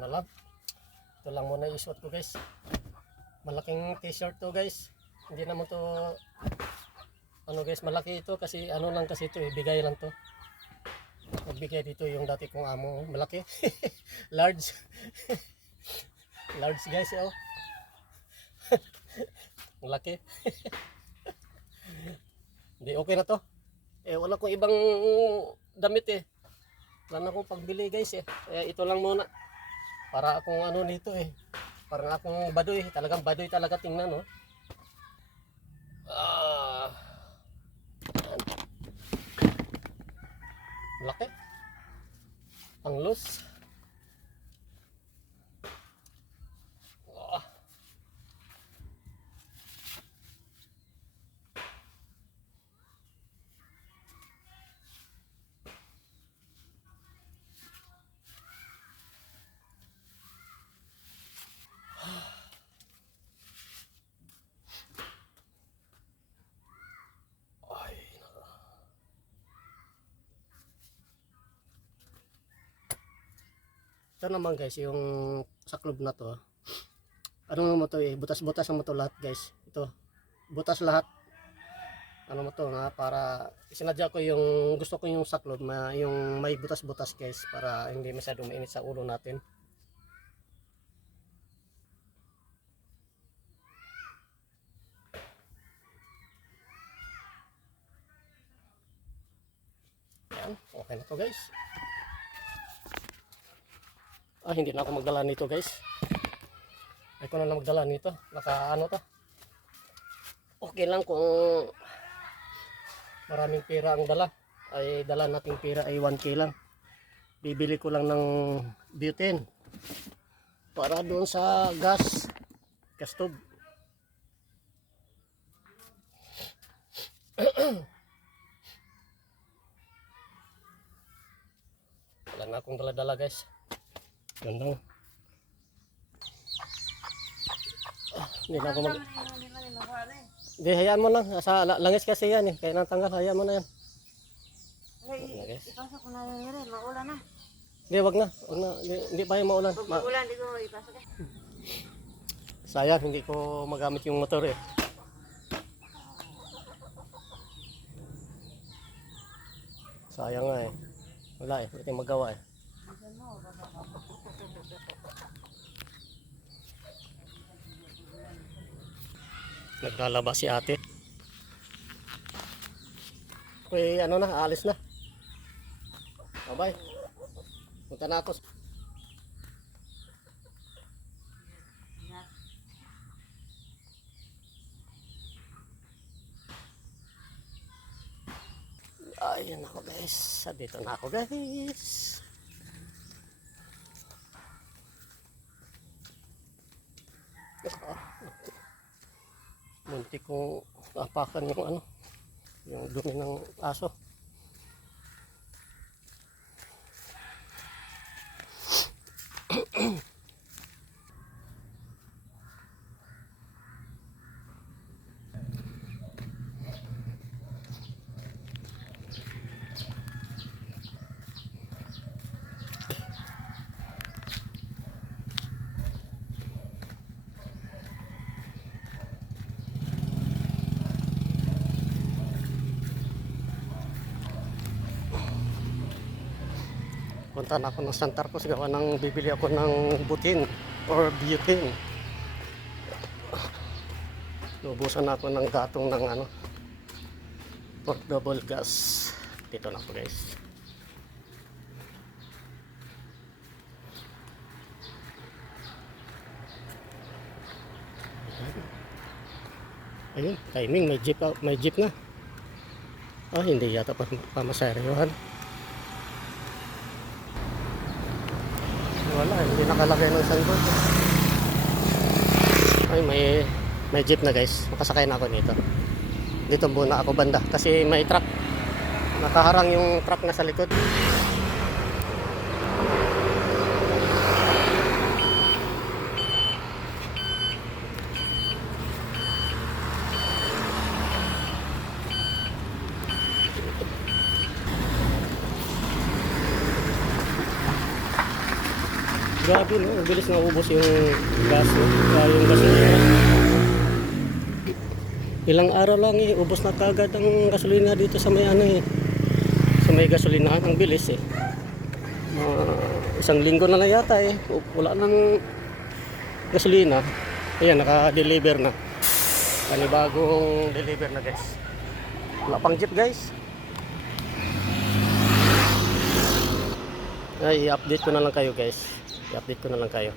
na lang. Ito lang muna isuot ko guys. Malaking t-shirt to guys. Hindi naman to ano guys, malaki ito kasi ano lang kasi ito, ibigay lang to. Nagbigay dito yung dati kong amo, malaki. Large. Large guys, oh. Malaki. Hindi, okay na to. Wala kong ibang damit eh. Wala na akong pagbili guys eh. Kaya ito lang muna. Para akong ano nito eh. Parang akong baduy. Talagang baduy talaga tingnan, no? Malaki. Ang loose. Ito naman guys, yung saklob na to. Ano mo to eh, butas-butas mo to lahat guys. Ito, butas lahat. Ano mo to na para sinadya ko yung gusto ko yung saklob na yung may butas-butas guys para hindi masyadong mainit sa ulo natin. Yan, okay na to guys. Hindi na ako magdala nito guys. Ay ko na magdala nito. Naka ano to. Okay lang kung maraming pera ang dala. Ay dala nating pera ay 1K lang. Bibili ko lang ng butane. Para doon sa gas stove. Wala na akong dala-dala guys. Yan lang. Hindi na ako Hindi, hayaan mo lang. Sa langis kasi yan eh. Kaya natanggal, hayaan mo na yan. Ay, ipasok ko na yun rin. Maulan na. Hindi, wag na. Wag na. Hindi pa yung maulan. Pag maulan, hindi ko ipasok eh. Sayang, hindi ko magamit yung motor eh. Sayang nga eh. Wala eh. Wala tayong magawa eh. Naglalaba si ate. Okay, ano na, alis na. Bye-bye. Punta na ako. Ayun ako guys. Dito na ako guys. Muntik kong apakan yung ano, yung dumi ng aso. Punta na ako ng San Marcos, gawa ng bibili ako ng butin or butane. Lubusan ako ng gatong ng ano, portable gas. Dito na ako guys. Ayun, timing, may jeep na. Hindi yata pamaseryohan. Wala, hindi nakalagay ng signboard. Ay, may jeep na guys. Makasakay na ako nito. Dito muna ako banda kasi may truck. Nakaharang yung truck na sa likod. Grabe no, ang bilis na ubos yung gas, no? Yung gasolina. Ilang araw lang eh, ubos na kagad ang gasolina dito sa may ano eh. Sa may gasolinahan, ang bilis eh. Isang linggo na yata eh. Wala nang gasolina. Ayan, naka-deliver na. Panibagong deliver na guys. Wala pang jeep guys. Ay, i-update ko na lang kayo guys. I-update ko na lang kayo.